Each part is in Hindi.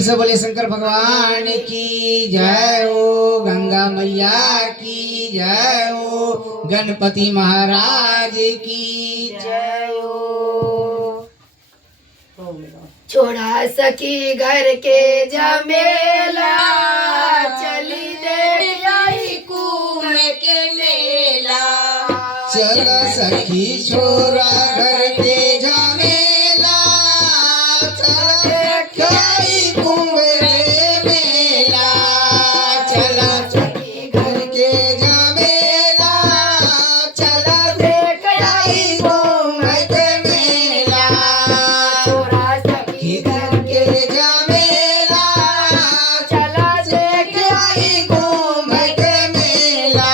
से बोले शंकर भगवान की जय हो, गंगा मैया की जय हो, गणपति महाराज की जय हो। छोड़ा सखी घर के जमेला, चली देख आई कुम के मेला। चल सखी छोरा घर के जमेला, चल देख आई कुंभ रे मेला। चल सखी घर के जमेला, चल देख आई कुंभ के मेला। छोड़ा सखी घर के जमेला, चला देख आई कुंभ के मेला।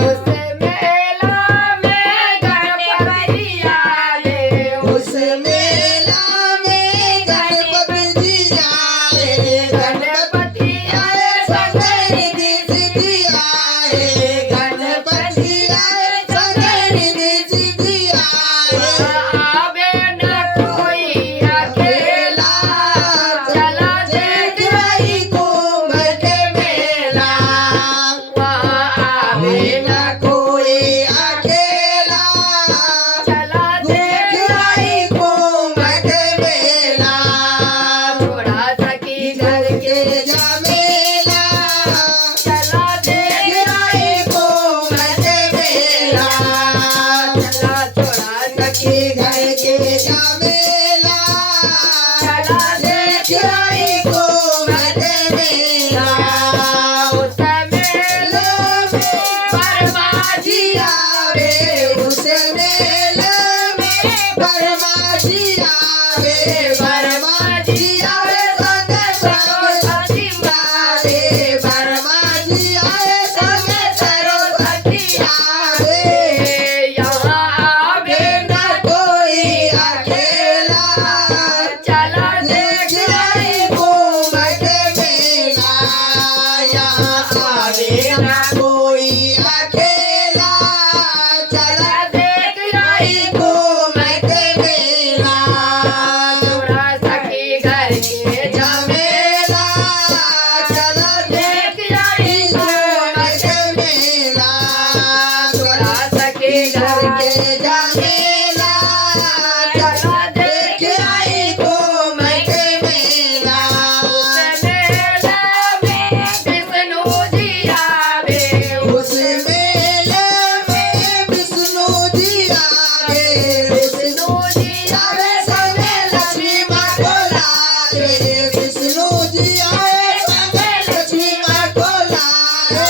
उस मेला में गणपति आए, उस मेला में गणपति जी आए, गणपति आए सगरी सिद्धि आए, गणपति आए सगरी सिद्धि आए। आवे न कोई अकेला, चला देख आई कुंभ के मेला। वहाँ आवे न कोई अकेला, चला देख देख आई कुंभ के मेला। छोड़ा सखी घर के जमेला, चला देख आई कुंभ के मेला। चला छोड़ा सखी घर के जमेला, चला देख आई कुंभ के मेला। उस मेले परमा जी आवे, उस मेले में परमा जी आवे, परमा जी आवे संग सरस्वती आवे, परमा जी आवे संग सरस्वती आवे। यहाँ आवे न कोई अकेला, चला देख आई कुंभ के मेला। यहाँ आवे न कोई अकेला, चला देख आई कुंभ के मेला। छोड़ा सखी घर के जमेला, चला देख आई कुंभ के मेला। छोड़ा सखी घर के जमेला, चला देख आई कुंभ के मेला। मेला में विष्णु जी आवे, उस मेले में विष्णु जी आवे, विष्णु जी आवे संगे लक्ष्मी माँ को लाए, विष्णु जी आवे संगे लक्ष्मी माँ को लाए।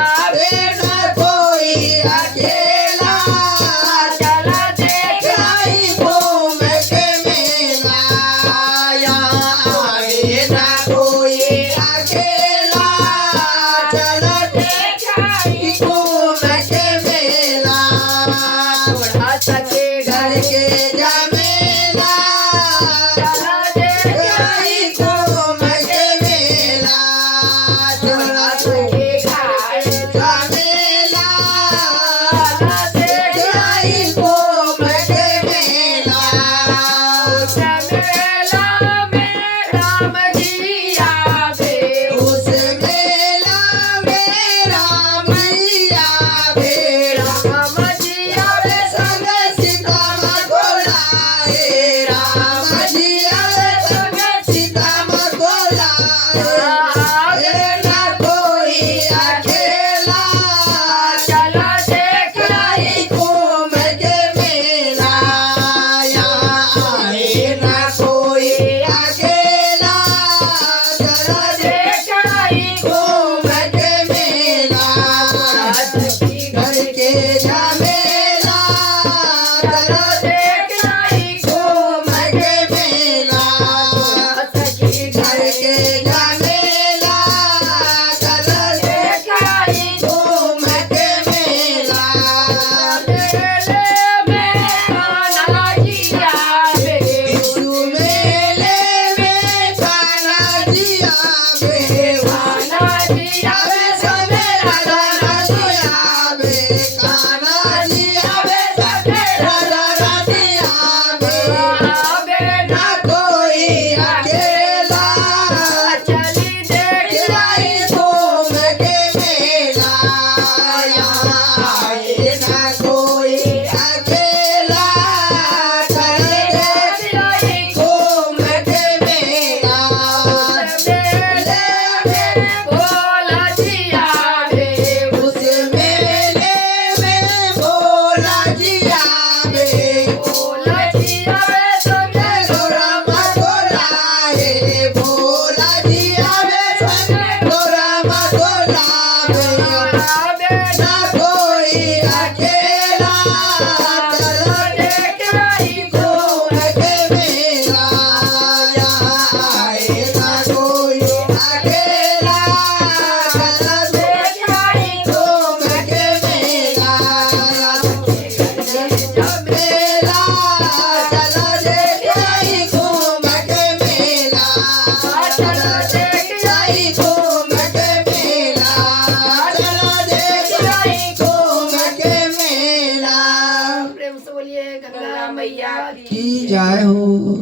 आवे न कोई अकेला, चला देख आई कुंभ के मेला। यहाँ आवे न कोई अकेला, चला देख आई कुंभ के मेला। छोड़ा सखी घर घर के जमेला, चला देख आई कुंभ के मेला। से बोलिए गंगा मैया की की जय हो।